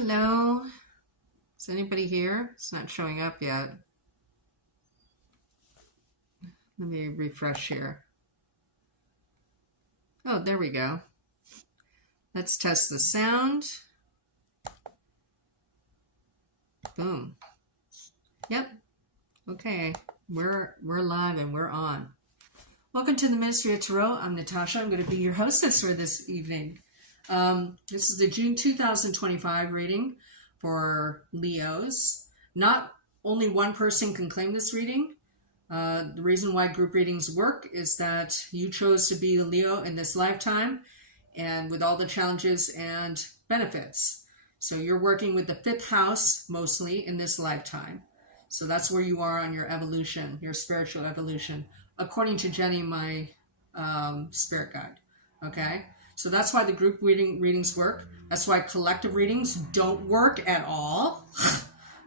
Hello. Is anybody here? It's not showing up yet. Let me refresh here. Oh, there we go. Let's test the sound. Boom. Yep. Okay. We're live and we're on. Welcome to the Ministry of Tarot. I'm Natasha. I'm going to be your hostess for this evening. This is the June 2025 reading for Leos. Not only one person can claim this reading. The reason why group readings work is that you chose to be a Leo in this lifetime and with all the challenges and benefits. So you're working with the fifth house mostly in this lifetime. So that's where you are on your evolution, your spiritual evolution, according to Jenny, my spirit guide. Okay? So that's why the group readings work. That's why collective readings don't work at all.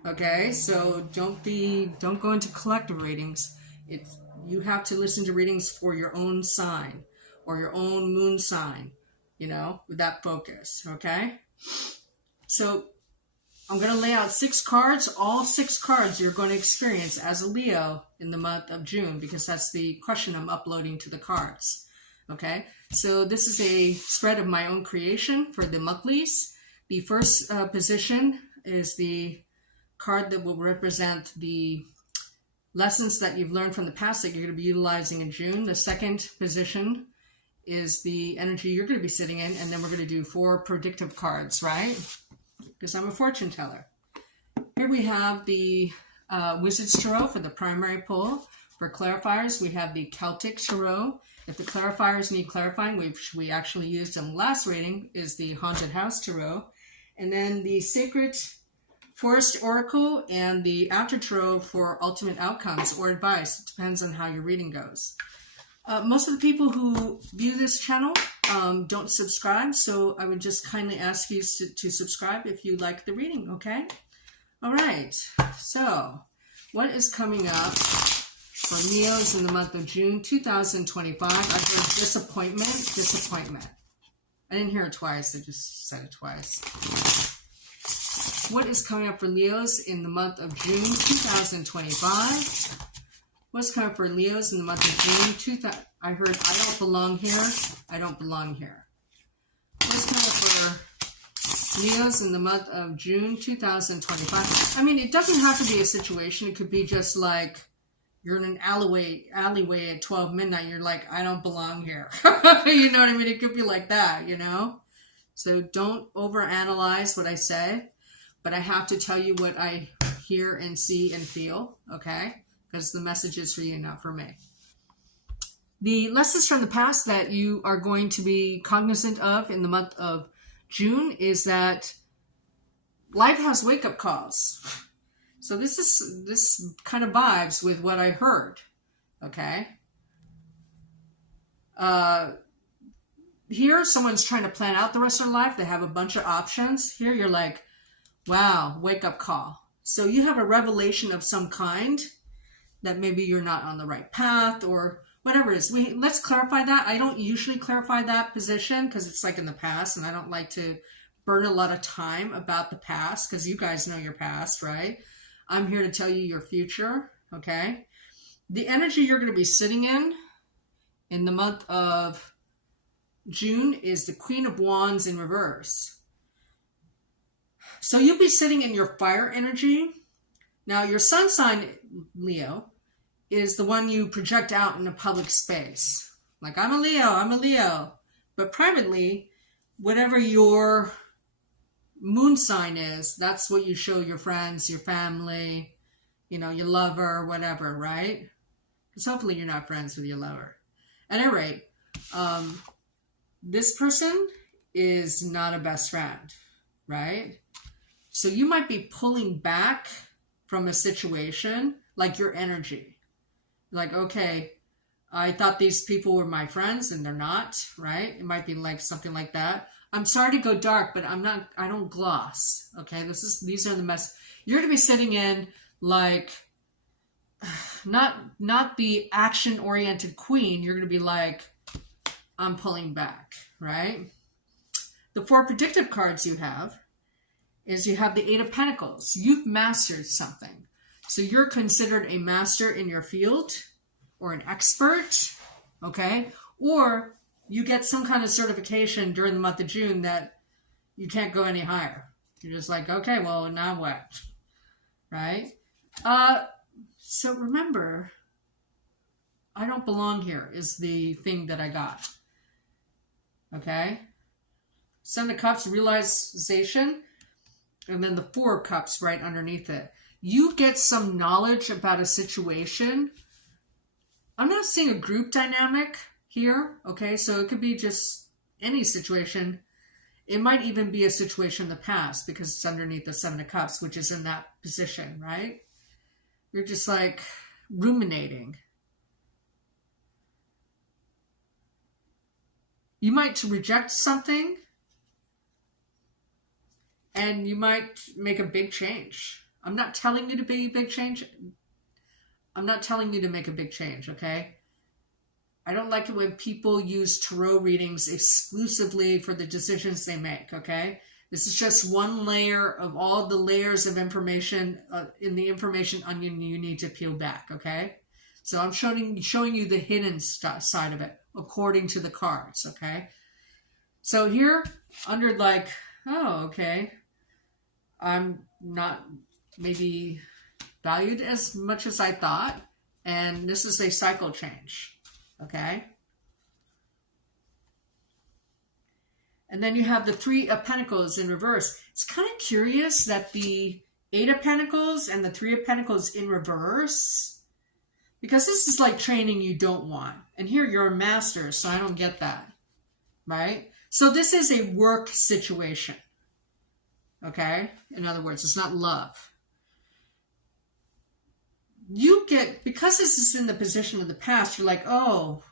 Okay, so don't go into collective readings. You have to listen to readings for your own sign or your own moon sign, with that focus, okay? So I'm going to lay out 6 cards. All 6 cards you're going to experience as a Leo in the month of June, because that's the question I'm uploading to the cards, okay? So this is a spread of my own creation for the monthlies. The first position is the card that will represent the lessons that you've learned from the past that you're going to be utilizing in June. The second position is the energy you're going to be sitting in, and then we're going to do 4 predictive cards, right? Because I'm a fortune teller. Here we have the Wizard's Tarot for the primary pull. For clarifiers, we have the Celtic Tarot. If the clarifiers need clarifying, which we actually used in the last reading, is the Haunted House Tarot. And then the Sacred Forest Oracle and the After Tarot for ultimate outcomes or advice. It depends on how your reading goes. Most of the people who view this channel don't subscribe, so I would just kindly ask you to subscribe if you like the reading, okay? All right, so what is coming up for Leos in the month of June 2025? I heard disappointment. I didn't hear it twice, I just said it twice. What is coming up for Leos in the month of June 2025? What's coming up for Leos in the month of June? I heard, I don't belong here. I don't belong here. What's coming up for Leos in the month of June 2025? I mean, it doesn't have to be a situation. It could be just like you're in an alleyway at 12 midnight. You're like, I don't belong here. You know what I mean? It could be like that, So don't overanalyze what I say. But I have to tell you what I hear and see and feel, okay? Because the message is for you, not for me. The lessons from the past that you are going to be cognizant of in the month of June is that life has wake-up calls. So this kind of vibes with what I heard, okay? Here, someone's trying to plan out the rest of their life. They have a bunch of options. Here, you're like, wow, wake-up call. So you have a revelation of some kind that maybe you're not on the right path or whatever it is. Let's clarify that. I don't usually clarify that position because it's like in the past, and I don't like to burn a lot of time about the past because you guys know your past, right? I'm here to tell you your future, okay? The energy you're going to be sitting in the month of June is the Queen of Wands in reverse. So you'll be sitting in your fire energy. Now, your sun sign, Leo, is the one you project out in a public space. Like, I'm a Leo. But privately, whatever your moon sign is, that's what you show your friends, your family, your lover, whatever, right? Because hopefully you're not friends with your lover. At any rate, this person is not a best friend, right? So you might be pulling back from a situation, like your energy. Like, okay, I thought these people were my friends and they're not, right? It might be like something like that. I'm sorry to go dark, but I don't gloss, okay? These are the mess. You're going to be sitting in like, not the action-oriented queen. You're going to be like, I'm pulling back, right? The 4 predictive cards you have is you have the Eight of Pentacles. You've mastered something. So you're considered a master in your field or an expert, okay? Or you get some kind of certification during the month of June that you can't go any higher. You're just like, okay, well, now what? Right? So remember, I don't belong here is the thing that I got. Okay? Seven of Cups, realization, and then the Four of Cups right underneath it. You get some knowledge about a situation. I'm not seeing a group dynamic here, okay? So it could be just any situation. It might even be a situation in the past because it's underneath the Seven of Cups, which is in that position, right? You're just like ruminating. You might reject something and you might make a big change. I'm not telling you to be a big change. I'm not telling you to make a big change, okay? I don't like it when people use tarot readings exclusively for the decisions they make, okay? This is just one layer of all the layers of information in the information onion you need to peel back, okay? So I'm showing you the hidden side of it according to the cards, okay? So here, under like, oh, okay, I'm not maybe valued as much as I thought, and this is a cycle change, okay? And then you have the Three of Pentacles in reverse. It's kind of curious that the Eight of Pentacles and the Three of Pentacles in reverse, because this is like training you don't want. And here you're a master, so I don't get that, right? So this is a work situation, okay? In other words, it's not love. You get, because this is in the position of the past, you're like, oh,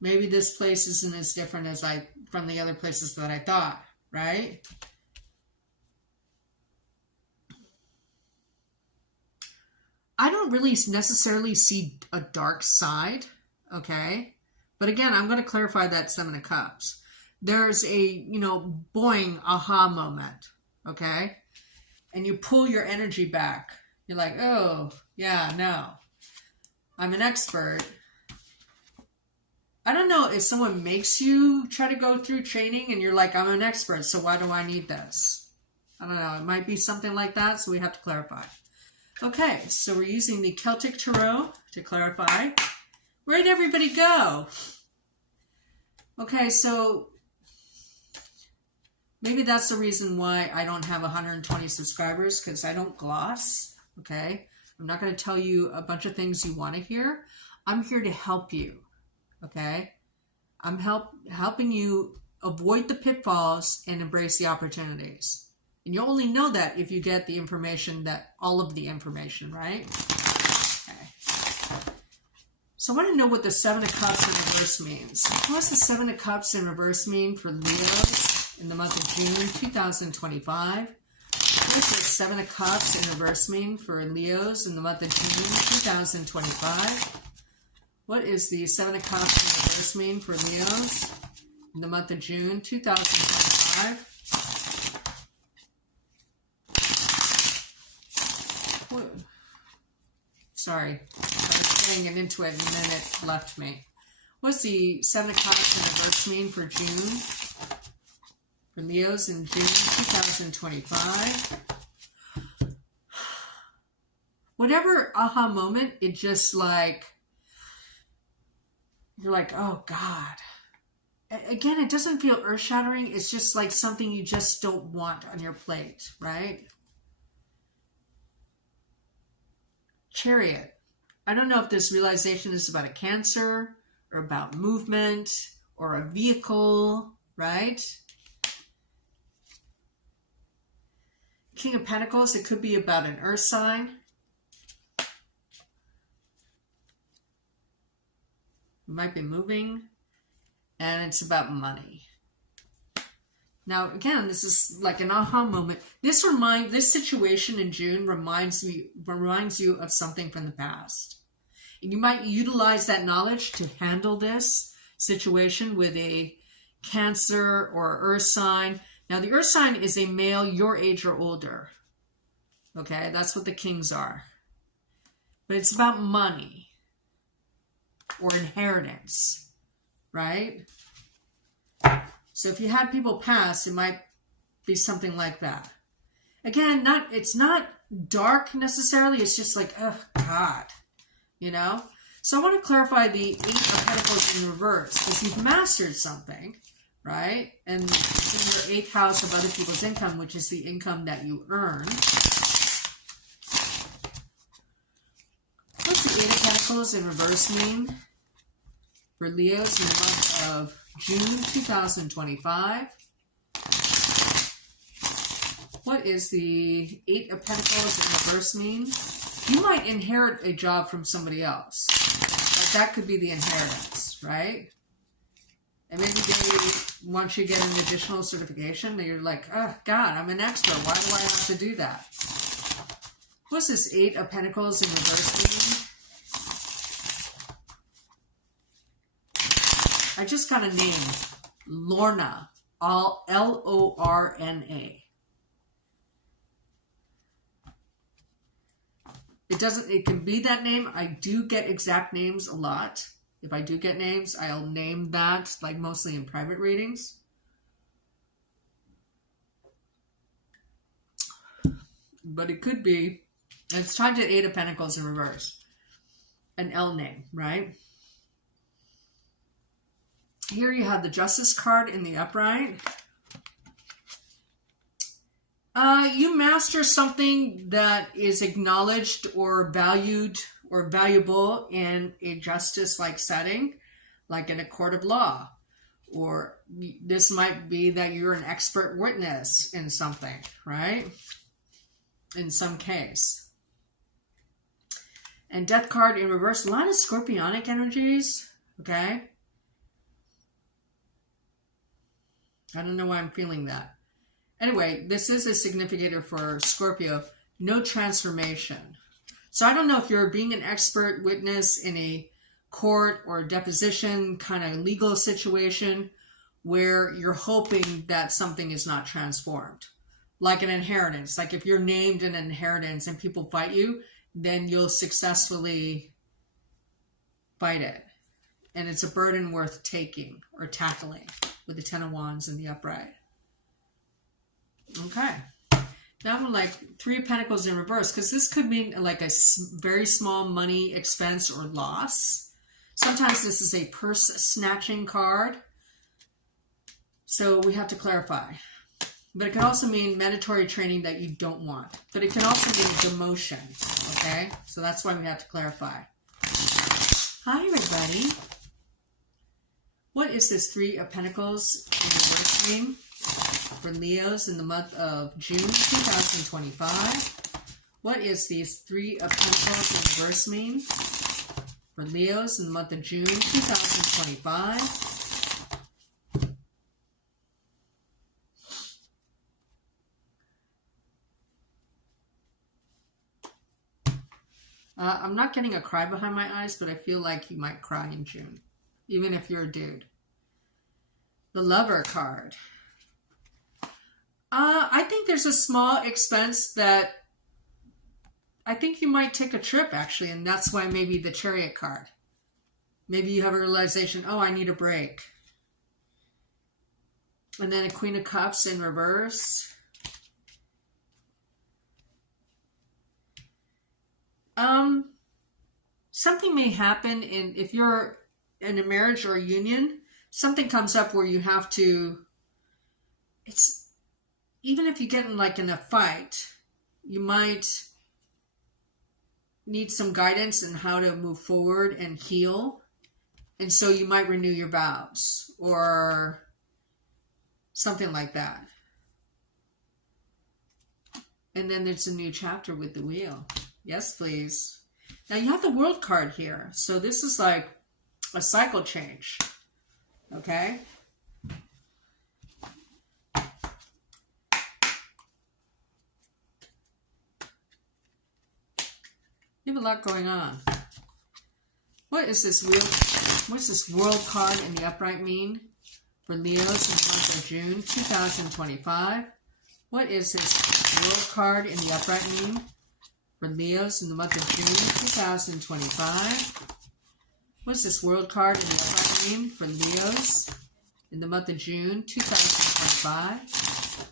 maybe this place isn't as different as from the other places that I thought, right? I don't really necessarily see a dark side, okay? But again, I'm going to clarify that Seven of Cups. There's a, boing, aha moment, okay? And you pull your energy back. You're like, oh, yeah, no. I'm an expert. I don't know if someone makes you try to go through training and you're like, I'm an expert, so why do I need this? I don't know. It might be something like that, so we have to clarify. Okay, so we're using the Celtic Tarot to clarify. Where'd everybody go? Okay, so maybe that's the reason why I don't have 120 subscribers, because I don't gloss, okay? I'm not going to tell you a bunch of things you want to hear. I'm here to help you. Okay, I'm helping you avoid the pitfalls and embrace the opportunities. And you only know that if you get the information, all of the information, right? Okay. So I want to know what the Seven of Cups in reverse means. What does the Seven of Cups in reverse mean for Leos in the month of June 2025? What does the Seven of Cups in reverse mean for Leos in the month of June 2025? What is the Seven of Cups in reverse mean for Leos in the month of June 2025? Sorry, I was getting it into it and then it left me. What's the Seven of Cups in reverse mean for June? For Leos in June 2025? Whatever aha moment, it just like, you're like, oh God. Again, it doesn't feel earth-shattering. It's just like something you just don't want on your plate, right? Chariot. I don't know if this realization is about a Cancer or about movement or a vehicle, right? King of Pentacles, it could be about an earth sign. You might be moving, and it's about money. Now, again, this is like an aha moment. This situation in June reminds you of something from the past. And you might utilize that knowledge to handle this situation with a Cancer or earth sign. Now, the earth sign is a male your age or older. Okay, that's what the kings are. But it's about money or inheritance, right? So if you had people pass, it might be something like that. Again, it's not dark necessarily. It's just like, oh, God, you know? So I want to clarify the Eight of Pentacles in reverse, because you've mastered something, right? And in your 8th house of other people's income, which is the income that you earn. What's the Eight of Pentacles in reverse mean for Leos in the month of June 2025? What is the Eight of Pentacles in reverse mean? You might inherit a job from somebody else. Like that could be the inheritance, right? And maybe they want you to get an additional certification and you're like, oh, God, I'm an expert. Why do I have to do that? What's this Eight of Pentacles in reverse mean? I just got a name. Lorna. Lorna. It can be that name. I do get exact names a lot. If I do get names, I'll name that, like mostly in private readings. But it could be, it's tied to Eight of Pentacles in reverse. An L name, right? Here you have the Justice card in the upright. You master something that is acknowledged or valued or valuable in a justice-like setting, like in a court of law. Or this might be that you're an expert witness in something, right? In some case. And Death card in reverse, a lot of scorpionic energies, okay? I don't know why I'm feeling that. Anyway, this is a significator for Scorpio. No transformation. So I don't know if you're being an expert witness in a court or deposition kind of legal situation where you're hoping that something is not transformed. Like an inheritance. Like if you're named an inheritance and people fight you, then you'll successfully fight it. And it's a burden worth taking or tackling with the Ten of Wands in the upright. Okay. Now I'm like Three of Pentacles in reverse, because this could mean like a very small money expense or loss. Sometimes this is a purse snatching card. So we have to clarify. But it can also mean mandatory training that you don't want. But it can also mean demotion. Okay? So that's why we have to clarify. Hi, everybody. What is this Three of Pentacles in reverse mean for Leos in the month of June 2025? What is these Three of Pentacles in reverse mean for Leos in the month of June 2025? I'm not getting a cry behind my eyes, but I feel like you might cry in June, even if you're a dude. The Lover card. I think there's a small expense that I think you might take a trip, actually, and that's why maybe the Chariot card. Maybe you have a realization, oh, I need a break. And then a Queen of Cups in reverse. Something may happen if you're in a marriage or a union, something comes up where you have to, even if you get in a fight, you might need some guidance in how to move forward and heal. And so you might renew your vows or something like that. And then there's a new chapter with the Wheel. Yes, please. Now you have the World card here. So this is like a cycle change. Okay? You have a lot going on. What is this What's this World card in the upright mean for Leos in the month of June 2025? What is this World card in the upright mean for Leos in the month of June 2025? What is this World card in the upright mean for Leos in the month of June 2025?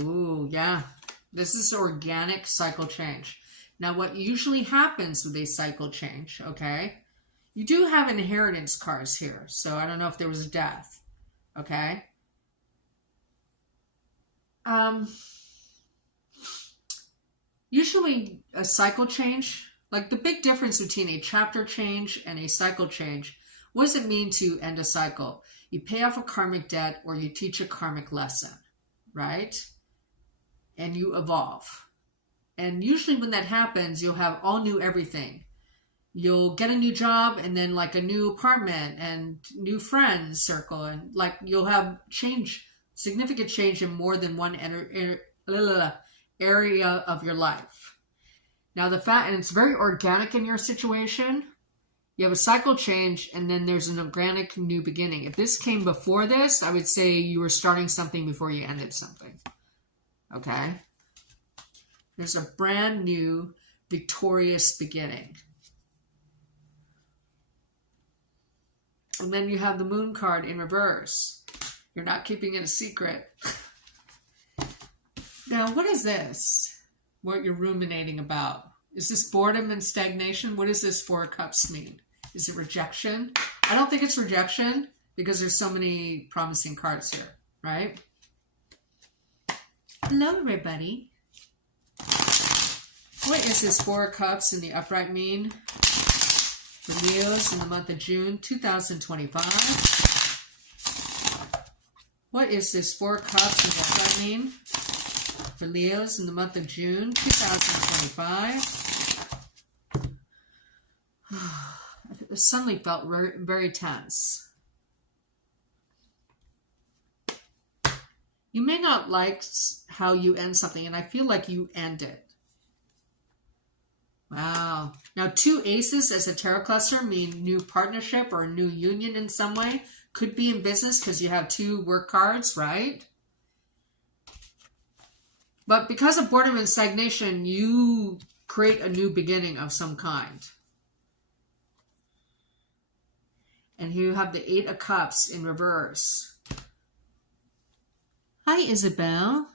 Ooh, yeah. This is organic cycle change. Now, what usually happens with a cycle change, okay? You do have inheritance cards here, so I don't know if there was a death, okay? Usually a cycle change, like the big difference between a chapter change and a cycle change, what does it mean to end a cycle? You pay off a karmic debt or you teach a karmic lesson, right? And you evolve. And usually when that happens, you'll have all new everything. You'll get a new job and then like a new apartment and new friends circle. And like you'll have change, significant change in more than one area of your life. Now the fact, and it's very organic in your situation, you have a cycle change and then there's an organic new beginning. If this came before this, I would say you were starting something before you ended something. Okay? There's a brand new, victorious beginning. And then you have the Moon card in reverse. You're not keeping it a secret. Now, what is this? What you're ruminating about? Is this boredom and stagnation? What does this Four of Cups mean? Is it rejection? I don't think it's rejection because there's so many promising cards here, right? Hello, everybody. What is this Four of Cups in the upright mean for Leos in the month of June 2025? What is this Four of Cups in the upright mean for Leos in the month of June 2025? It suddenly felt very, very tense. You may not like how you end something, and I feel like you end it. Wow. Now, 2 aces as a tarot cluster mean new partnership or a new union in some way. Could be in business because you have 2 work cards, right? But because of boredom and stagnation, you create a new beginning of some kind. And here you have the 8 of Cups in reverse. Hi, Isabel.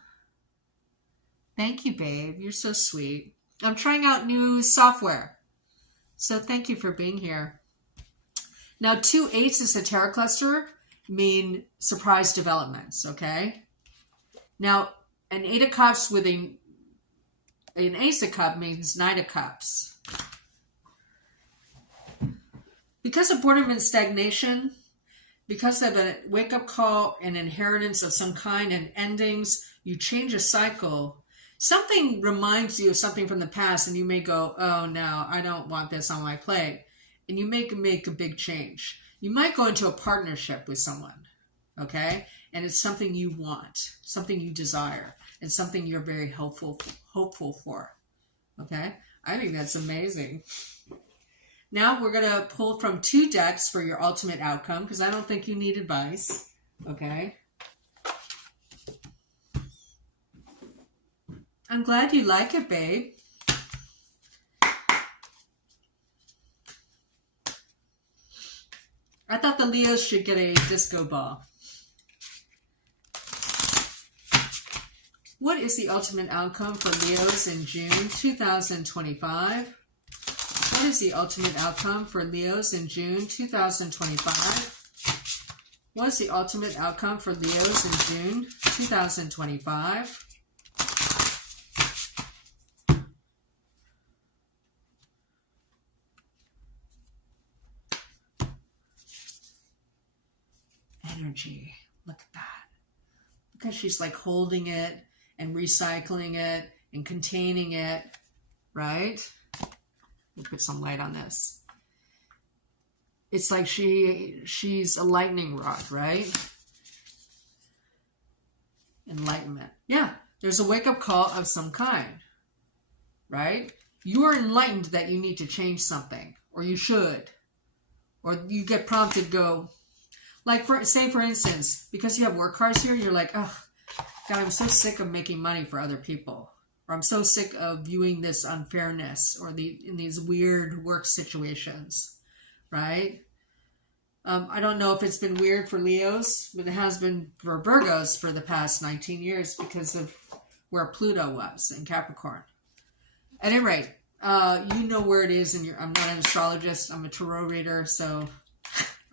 Thank you, babe. You're so sweet. I'm trying out new software. So thank you for being here. Now, 2 aces a tarot cluster mean surprise developments, okay? Now, an 8 of Cups with an Ace of Cups means 9 of Cups. Because of boredom and stagnation, because of a wake-up call, an inheritance of some kind, and endings, you change a cycle. Something reminds you of something from the past, and you may go, oh, no, I don't want this on my plate. And you make a big change. You might go into a partnership with someone, okay? And it's something you want, something you desire, and something you're very hopeful for, okay? I think that's amazing. Now we're going to pull from 2 decks for your ultimate outcome, because I don't think you need advice, okay? I'm glad you like it, babe. I thought the Leos should get a disco ball. What is the ultimate outcome for Leos in June 2025? What is the ultimate outcome for Leos in June 2025? What is the ultimate outcome for Leos in June 2025? Energy. Look at that. Because she's like holding it and recycling it and containing it, right? Let me put some light on this. It's like she's a lightning rod, right? Enlightenment. Yeah, there's a wake-up call of some kind. right? You are enlightened that you need to change something, or you should, or you get prompted to go, like, say for instance, because you have work cards here, you're like, oh, God, I'm so sick of making money for other people. Or I'm so sick of viewing this unfairness or in these weird work situations, right? I don't know if it's been weird for Leos, but it has been for Virgos for the past 19 years because of where Pluto was in Capricorn. At any rate, you know where it is. I'm not an astrologist. I'm a tarot reader, so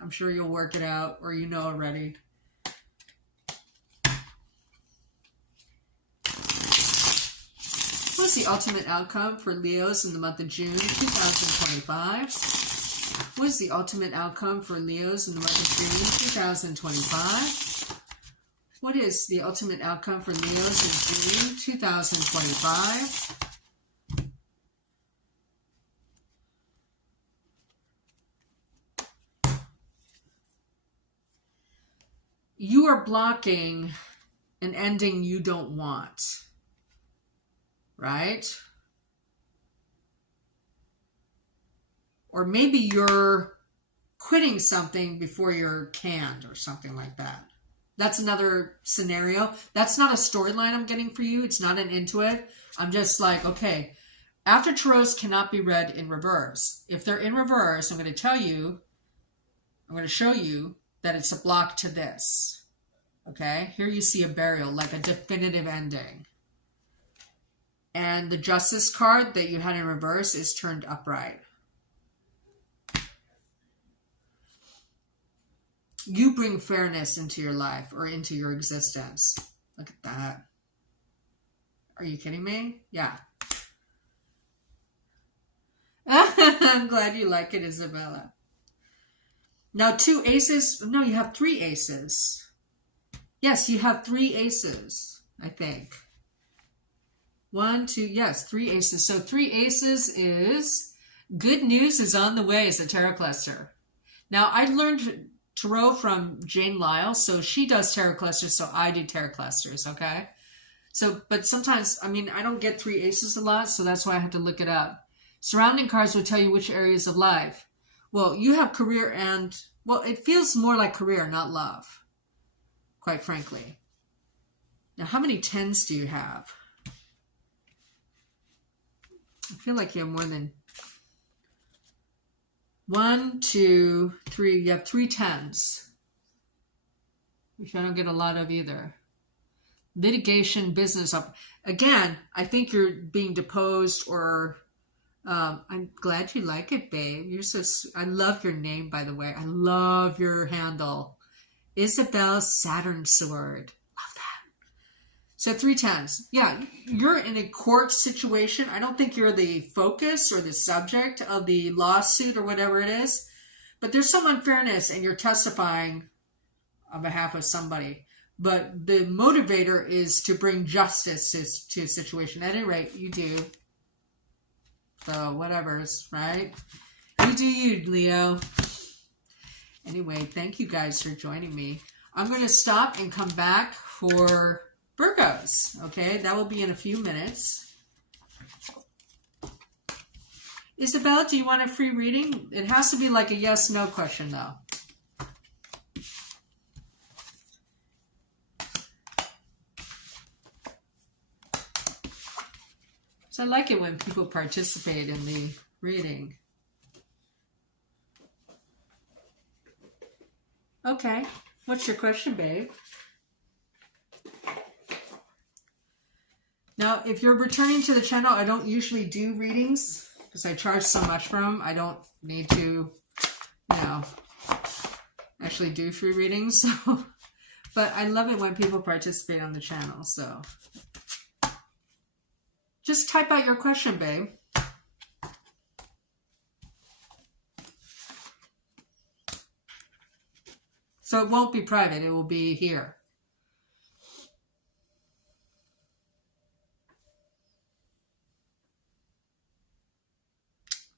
I'm sure you'll work it out, or you know already. What's the ultimate outcome for Leos in the month of June 2025? What is the ultimate outcome for Leos in the month of June 2025? What is the ultimate outcome for Leos in June 2025? You are blocking an ending you don't want, right? Or maybe you're quitting something before you're canned or something like that. That's another scenario. That's not a storyline I'm getting for you. It's not an intuit. I'm just like, okay, after tarots cannot be read in reverse. If they're in reverse, I'm going to tell you, I'm going to show you that it's a block to this. Okay? Here you see a burial, like a definitive ending. And the Justice card that you had in reverse is turned upright. You bring fairness into your life or into your existence. Look at that. Are you kidding me? Yeah. I'm glad you like it, Isabella. Now, 2 aces. No, you have 3 aces. Yes, you have 3 aces, I think. 1, 2, yes, 3 aces. So 3 aces is good news is on the way as a tarot cluster. Now, I learned tarot from Jane Lyle, so she does tarot clusters, so I do tarot clusters, okay? So, but sometimes, I mean, I don't get 3 aces a lot, so that's why I have to look it up. Surrounding cards will tell you which areas of life. Well, you have career and, well, it feels more like career, not love, quite frankly. Now, how many 10s do you have? I feel like you have more than 1, 2, 3. You have 3 10s, which I don't get a lot of either. Litigation, business. Again, I think you're being deposed or I'm glad you like it, babe. You're so. I love your name, by the way. I love your handle, Isabel Saturn Sword. Love that. So 3 10s. Yeah, you're in a court situation. I don't think you're the focus or the subject of the lawsuit or whatever it is, but there's some unfairness, and you're testifying on behalf of somebody. But the motivator is to bring justice to a situation. At any rate, you do. So, whatever's, right? You do you, Leo. Anyway, thank you guys for joining me. I'm going to stop and come back for Virgos. Okay, that will be in a few minutes. Isabel, do you want a free reading? It has to be like a yes-no question, though. So I like it when people participate in the reading. Okay. What's your question, babe? Now, if you're returning to the channel, I don't usually do readings because I charge so much for them. I don't need to, you know, actually do free readings. So, but I love it when people participate on the channel. So just type out your question, babe. So it won't be private. It will be here.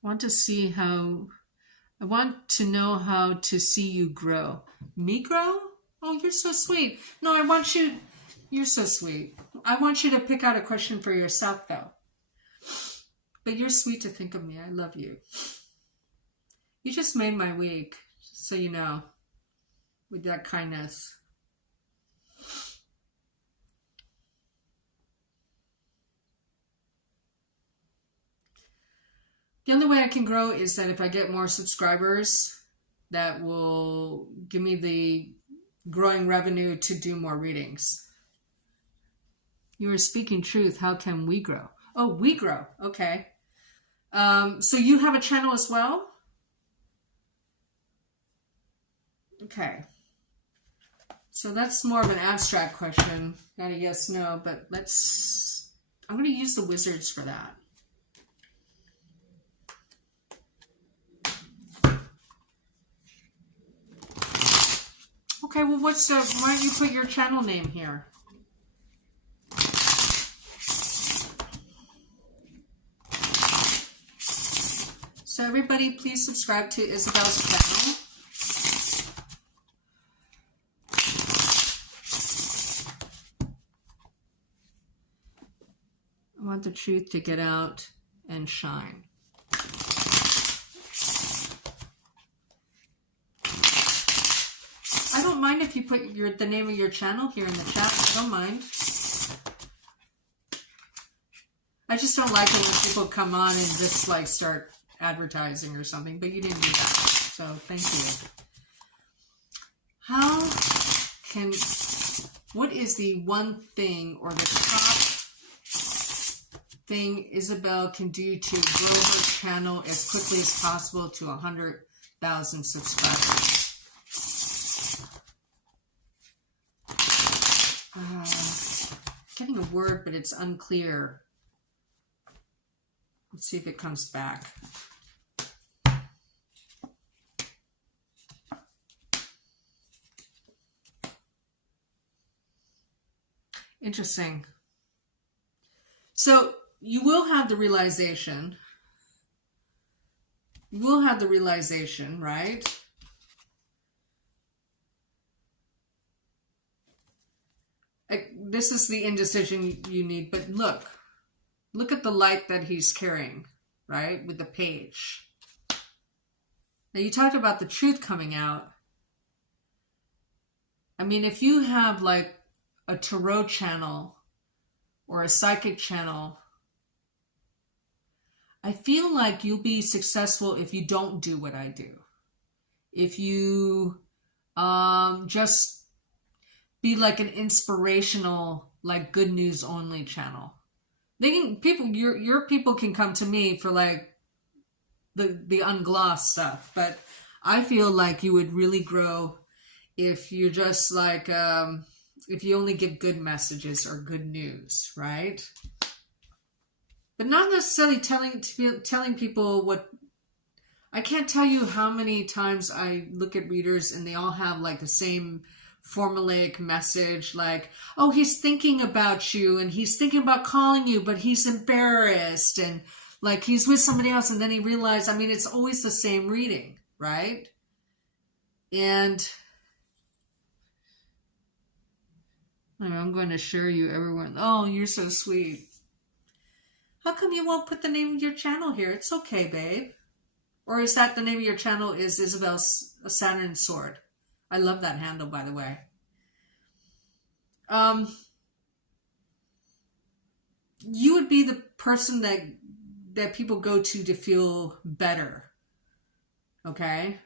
I want to know how to see you grow. Me grow? Oh, you're so sweet. No, you're so sweet. I want you to pick out a question for yourself, though. But you're sweet to think of me. I love you. You just made my week, so you know, with that kindness. The only way I can grow is that if I get more subscribers, that will give me the growing revenue to do more readings. You are speaking truth. How can we grow? Oh, we grow. Okay. So you have a channel as well? Okay. So that's more of an abstract question, not a yes, no, but I'm going to use the wizards for that. Okay, well, why don't you put your channel name here? So everybody, please subscribe to Isabel's channel. I want the truth to get out and shine. I don't mind if you put the name of your channel here in the chat. I don't mind. I just don't like it when people come on and just like start advertising or something, but you didn't do that, so thank you. What is the one thing or the top thing Isabel can do to grow her channel as quickly as possible to 100,000 subscribers? Getting a word, but it's unclear. Let's see if it comes back. Interesting. So you will have the realization. You will have the realization, right? This is the indecision you need, but look at the light that he's carrying, right? With the page. Now you talked about the truth coming out. I mean, if you have like a tarot channel or a psychic channel, I feel like you'll be successful if you don't do what I do. If you just be like an inspirational, like good news only channel. Your people can come to me for like the unglossed stuff, but I feel like you would really grow if you're just like if you only give good messages or good news, right? But not necessarily telling people what. I can't tell you how many times I look at readers and they all have like the same formulaic message, like, oh, he's thinking about you and he's thinking about calling you, but he's embarrassed, and like he's with somebody else, and then he realized, I mean, it's always the same reading, right? And I'm going to share you, everyone. Oh, you're so sweet. How come you won't put the name of your channel here? It's okay, babe. Or is that the name of your channel is Isabel's Saturn Sword? I love that handle, by the way. You would be the person that people go to feel better. Okay?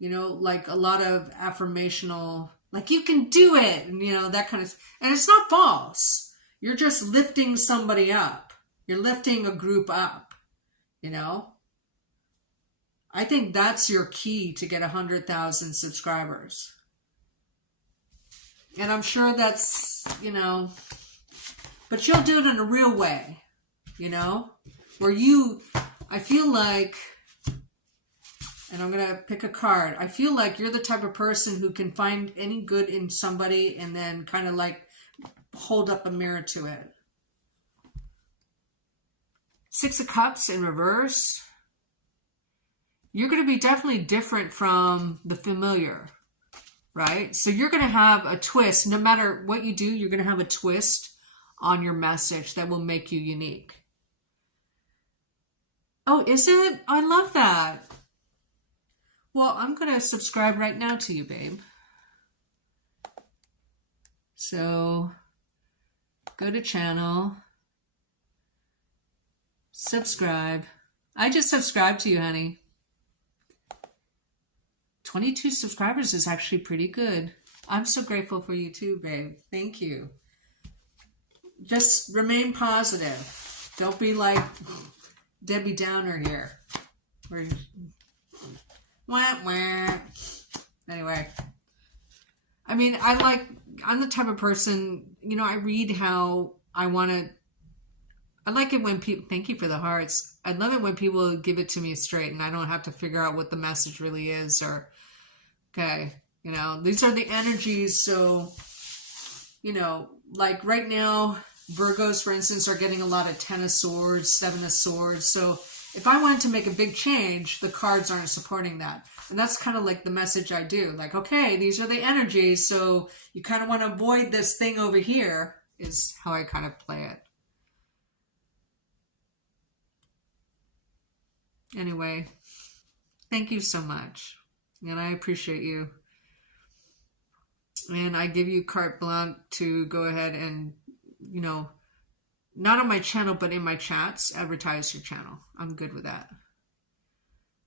You know, like a lot of affirmational, like you can do it, and you know, that kind of, and it's not false. You're just lifting somebody up. You're lifting a group up, you know? I think that's your key to get 100,000 subscribers. And I'm sure that's, you know, but you'll do it in a real way, you know? Where I feel like, and I'm going to pick a card. I feel like you're the type of person who can find any good in somebody and then kind of like hold up a mirror to it. Six of Cups in reverse. You're going to be definitely different from the familiar, right? So you're going to have a twist. No matter what you do, you're going to have a twist on your message that will make you unique. Oh, is it? I love that. Well, I'm going to subscribe right now to you, babe. So go to channel, subscribe. I just subscribed to you, honey. 22 subscribers is actually pretty good. I'm so grateful for you too, babe. Thank you. Just remain positive. Don't be like Debbie Downer here. Wah, wah. Anyway. I mean, I'm the type of person, you know, I read how I want to, I like it when people, thank you for the hearts. I love it when people give it to me straight and I don't have to figure out what the message really is or, okay, you know, these are the energies. So, you know, like right now, Virgos, for instance, are getting a lot of 10 of Swords, 7 of Swords. So if I wanted to make a big change, the cards aren't supporting that. And that's kind of like the message I do. Like, okay, these are the energies. So you kind of want to avoid this thing over here is how I kind of play it. Anyway, thank you so much. And I appreciate you. And I give you carte blanche to go ahead and, you know, not on my channel, but in my chats, advertise your channel. I'm good with that.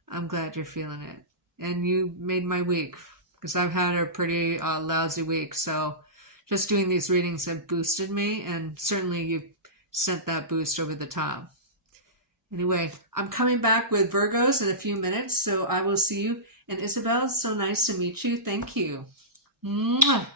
I'm glad you're feeling it. And you made my week because I've had a pretty lousy week. So just doing these readings have boosted me. And certainly you've sent that boost over the top. Anyway, I'm coming back with Virgos in a few minutes. So I will see you. And Isabel, it's so nice to meet you. Thank you. Mwah.